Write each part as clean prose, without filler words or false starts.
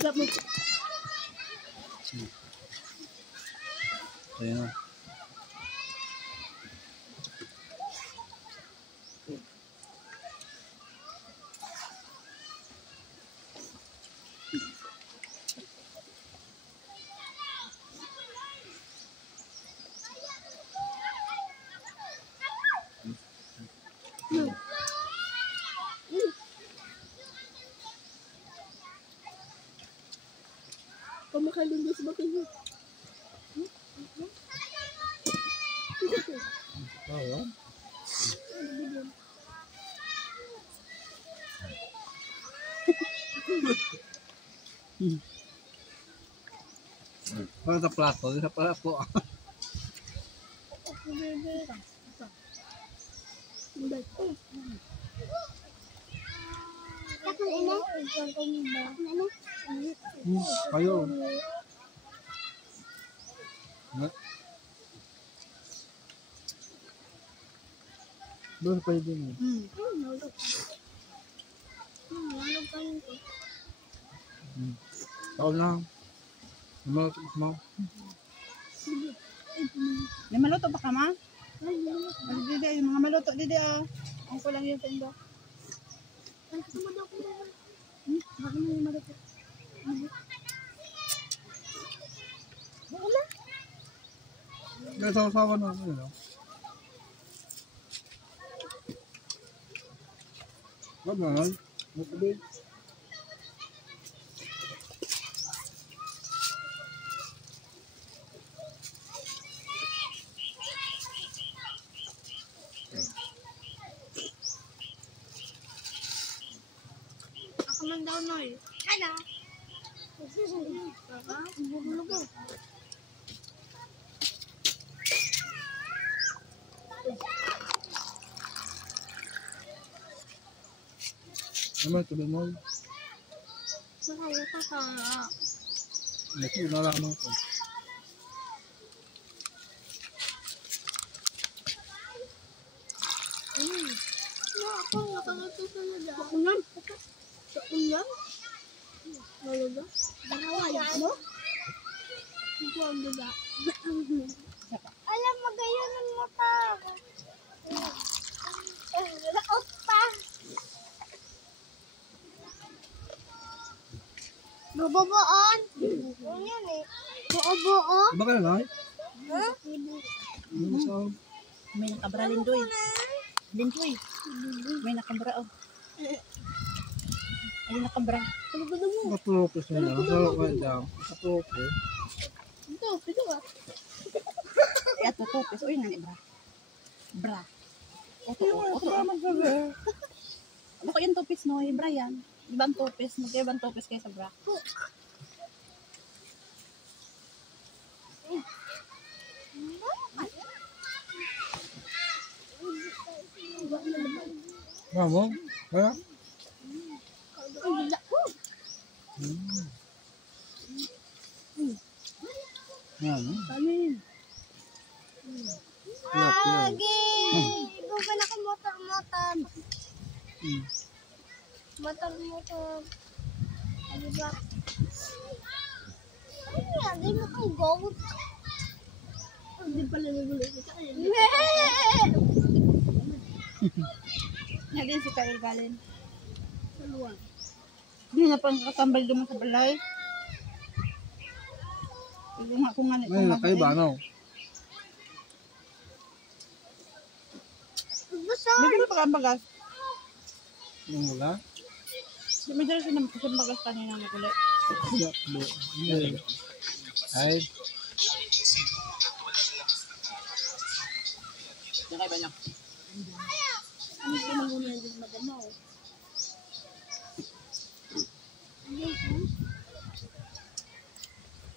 Gap mo. Ayan. Kumakain din sa bakit niyo. Oo. Para sa plato, sa plato. Kayo. Doon pwede din. Ikaw lang. Maluto mo. May maluto pa ka, ma? Didi, yung mga maluto, didi, ah. Ang ko lang yun sa indo. Bakit mo yung maluto? Kaya sawa-sawa na ako yun. Wag na lang. Matubig. Ako man daw, Noy. Ano? Bubulo ko. Naman, tubig mo. Nakaya ka ka. Ito, nalaman ko. Ako, nakangito sa nila. Ako yan. Ako yan. Malaga? Barawayan mo? Ito ang diba? Alam mo, gayon mo pa. Laot pa. Bububuon. Ano yan eh? Buo-buo. Baka na lang. Ha? May nakabra, Lindoy. Lindoy. May nakabra, oh. Ay, nakabra. Ano ba mo? Matulopos na lang. Sarap ka dyan. Matulopos. Ito, pito ah. Ay, ato, topes. Uy, nani, bra. Bra. Oto. Ano ko yung topes, no? Yung bra yan. Ibang topes. Mag-ibang topes kayo sa bra. Mamo? Ha? Ang gila ko. Mamo? Kanin. Agi! Bukan ako motor-motor. Motor-motor. Ano ba? Ano yan? Hindi mo kang goat. Hindi pala nagulo kita. Nalin si Kael Galen. Saluan. Hindi na pang kakambal duman sa balay. Hindi nga kung nga Ay, kayo ba, ano? Hindi ba pag-ambagas? Yung mula? Hindi mo dala siya sa bagas kanina nagulit. Ay. Nakay ba niya? Ano pinangunan din madama o?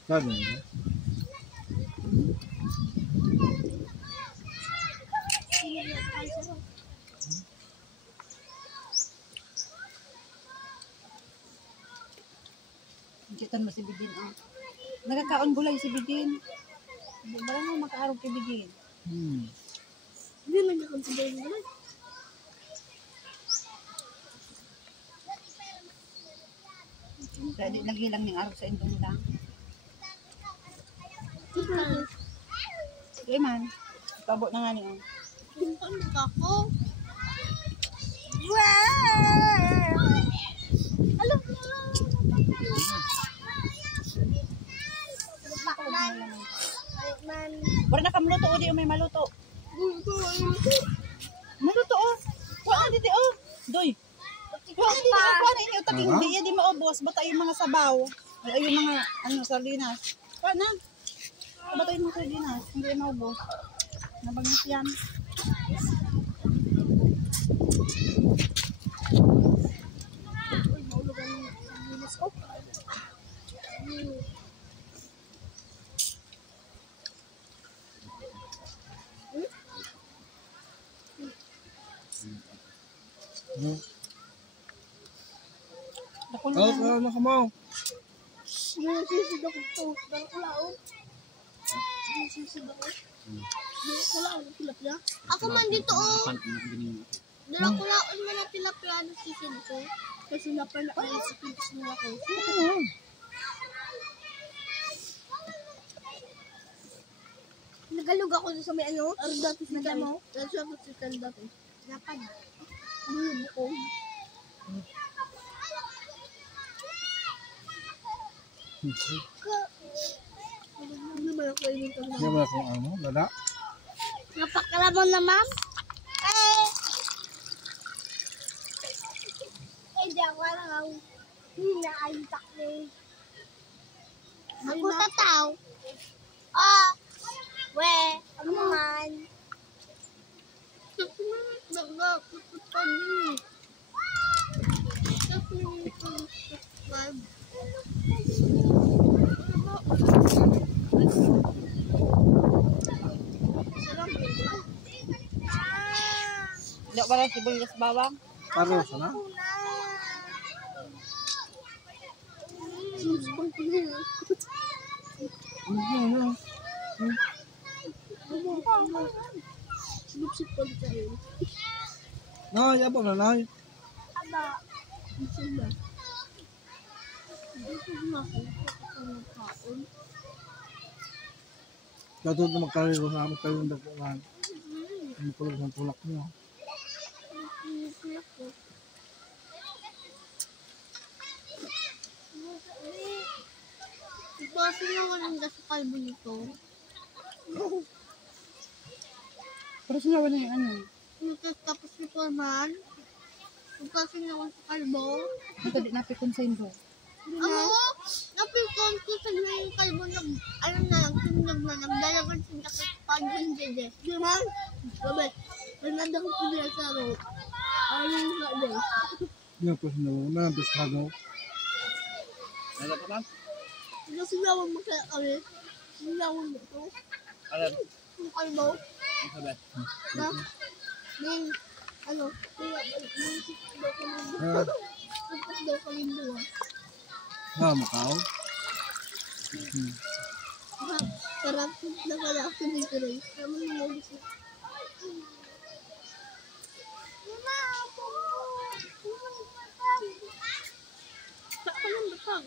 Sabi niya? Kitan mo si Bidin, ah. Nagkakaon gulay si Bidin. Barang mo makaarog kay Bidin. Hindi nagkakonsider mo na. Kaya di naghilang ng araw sa indong lang. Sige man. Pabot na nga niyo. Tingkan ako. Alo. Wala na kamluto o di may maluto. Maluto o. Wala dito o. Doy. Wala dito o. Wala ninyo. Taking hindi yan di maubos. Bata yung mga sabaw. Ay yung mga sardinas. Wala na. Bata yung mga sardinas. Hindi yan maubos. Nabangis yan. Ako na. Oh, ano ka mo? Nasisid ako ito. Dala ko laon. Nasisid ako. Dala ko laon. Tilapia. Ako man dito oh. Dala ko laon man na tilapia. Nasisid ko. Kasi napala ay sa pilis mo ako. Nagalug ako sa may ano. Ardatis na damo. Nasa ako sa kaldatis. Napad. Bulog ko. Ano ba ako inito na? Hindi ba kung ano? Lala? Napakalamon na ma'am? Di ako lang. Hinaayitak eh. Ako tataw. We, ano naman? Hindi ko lang sibuyas bawang. Paros na? Sinupsip ko dito yun. Nay, abo na nay. Aba, gusto ba? Dito na ako. Ang kaon. Dato na magkariro sa amin kayo ng dagulan. Ang tulog ng tulak niyo. Ibasa na ko lang sa kalbo nito. Pero sinawa na yung ano. Tapos nito naman, ibasa na ko sa kalbo. Ito di napikon sa indo. Ako, napikon ko sa yung kalbo na, ano na, sunog na, nagdalagan siya sa pagyan dede. Di ba? Babet, mananda ko pila sa road. Ayun nga din. Yan po sinawa. May pescado. Ano ka man? Nasinawang mo kaya kami. Sinawang mo ito. Alam. Yung kalbo. Ang sabi. Na, yung, ano, kaya, naisip daw ko lindo. Naisip daw ko lindo ah. Macau. Parang nakala ako dito rin. Tama yung mga gusto. Mama, ako! Saan ka ng batang?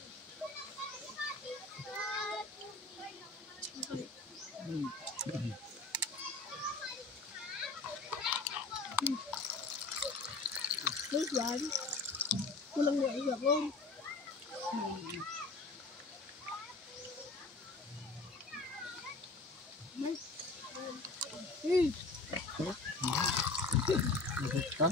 There's one. Kulang na isa ko. Masuk ka?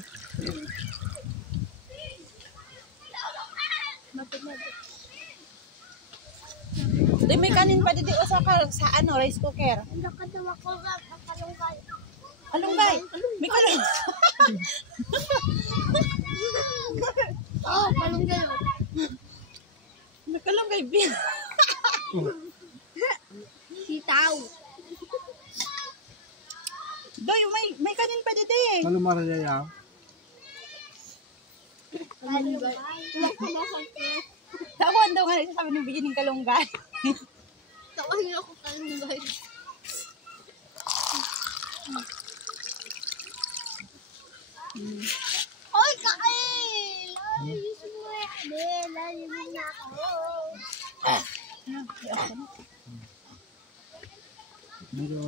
Di may kanin pa dito sa ano, rice cooker. Nakatawa ko lang ang kalunggay. Kalunggay. May kalunggay. Oo, kalunggay. May kalunggay bin. Sitaw. Doy, may kanin pa dito eh. Kalau marah ya. Kalunggay. Tawan daw nga sabi ng bigyan ng kalunggay. Tawan niyo ako kalunggay. Oy, kain! Ay, gusto mo eh. Hindi, lalim na ako. I-off ko na. Medyo